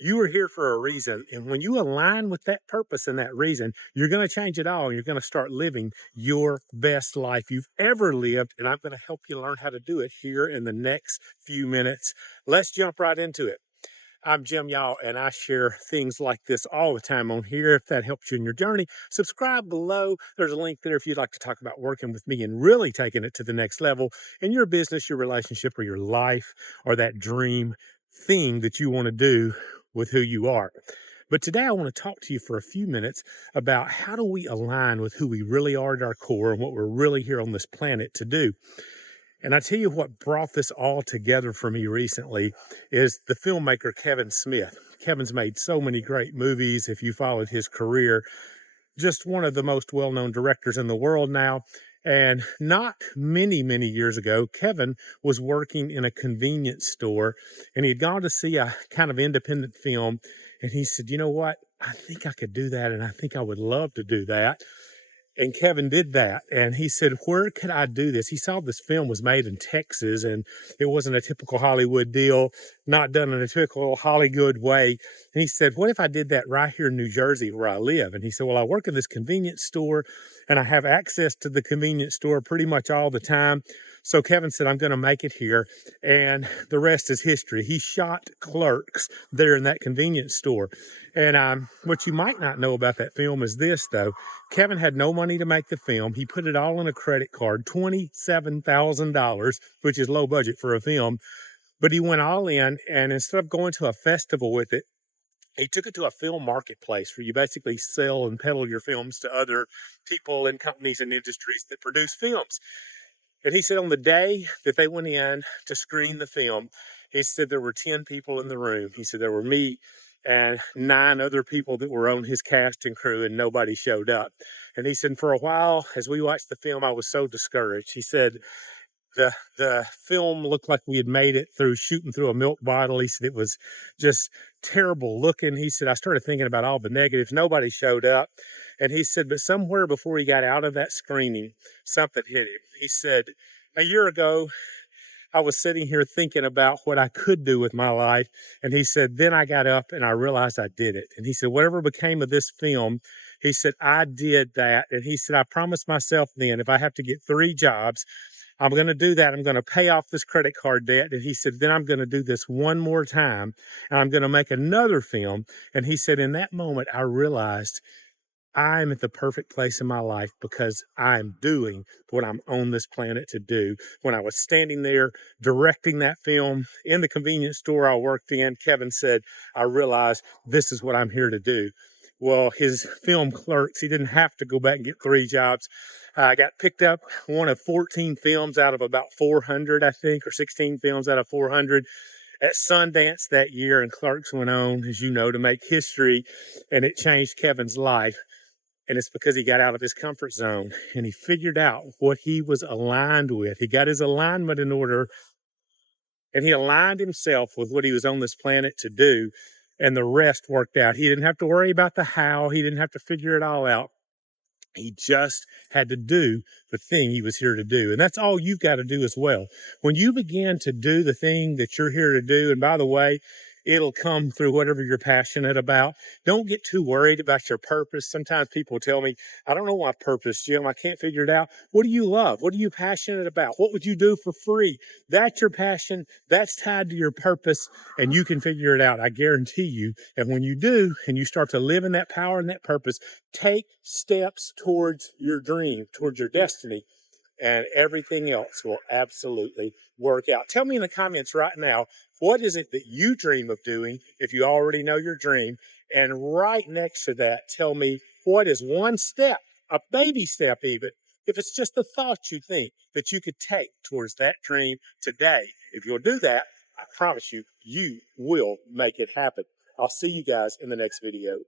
You are here for a reason. And when you align with that purpose and that reason, you're going to change it all. And you're going to start living your best life you've ever lived. And I'm going to help you learn how to do it here in the next few minutes. Let's jump right into it. I'm Jim, y'all, and I share things like this all the time on here. If that helps you in your journey, subscribe below. There's a link there if you'd like to talk about working with me and really taking it to the next level in your business, your relationship, or your life, or that dream thing that you want to do with who you are. But today I want to talk to you for a few minutes about how do we align with who we really are at our core and what we're really here on this planet to do. And I tell you what brought this all together for me recently is the filmmaker Kevin Smith. Kevin's made so many great movies. If you followed his career, just one of the most well-known directors in the world now. And not many years ago, Kevin was working in a convenience store and he had gone to see a kind of independent film. And he said, you know what? I think I could do that. And I think I would love to do that. And Kevin did that. And he said, where could I do this? He saw this film was made in Texas and it wasn't a typical Hollywood deal, not done in a typical Hollywood way. And he said, what if I did that right here in New Jersey where I live? And he said, well, I work in this convenience store and I have access to the convenience store pretty much all the time. So Kevin said, I'm going to make it here. And the rest is history. He shot Clerks there in that convenience store. And what you might not know about that film is this, though. Kevin had no money to make the film. He put it all on a credit card, $27,000, which is low budget for a film. But he went all in, and instead of going to a festival with it, he took it to a film marketplace where you basically sell and peddle your films to other people and companies and industries that produce films. And he said on the day that they went in to screen the film, he said there were 10 people in the room. He said there were me and 9 other people that were on his cast and crew, and nobody showed up. And he said for a while, as we watched the film, I was so discouraged. He said the film looked like we had made it through shooting through a milk bottle. He said it was just terrible looking. He said I started thinking about all the negatives. Nobody showed up. And he said, but somewhere before he got out of that screening, something hit him. He said, a year ago, I was sitting here thinking about what I could do with my life. And he said, then I got up and I realized I did it. And he said, whatever became of this film, he said, I did that. And he said, I promised myself then, if I have to get 3 jobs, I'm going to do that. I'm going to pay off this credit card debt. And he said, then I'm going to do this one more time and I'm going to make another film. And he said, in that moment, I realized I'm at the perfect place in my life because I'm doing what I'm on this planet to do. When I was standing there directing that film in the convenience store I worked in, Kevin said, I realized this is what I'm here to do. Well, his film Clerks, he didn't have to go back and get 3 jobs. I got picked up one of 14 films out of about 400, I think, or 16 films out of 400 at Sundance that year. And Clerks went on, as you know, to make history, and it changed Kevin's life. And it's because he got out of his comfort zone and he figured out what he was aligned with. He got his alignment in order and he aligned himself with what he was on this planet to do. And the rest worked out. He didn't have to worry about the how. He didn't have to figure it all out. He just had to do the thing he was here to do. And that's all you've got to do as well. When you begin to do the thing that you're here to do, and by the way, it'll come through whatever you're passionate about. Don't get too worried about your purpose. Sometimes people tell me, I don't know my purpose, Jim. I can't figure it out. What do you love? What are you passionate about? What would you do for free? That's your passion. That's tied to your purpose, and you can figure it out. I guarantee you. And when you do, and you start to live in that power and that purpose, take steps towards your dream, towards your destiny, and everything else will absolutely work out. Tell me in the comments right now, what is it that you dream of doing if you already know your dream? And right next to that, tell me what is one step, a baby step even, if it's just a thought you think that you could take towards that dream today. If you'll do that, I promise you, you will make it happen. I'll see you guys in the next video.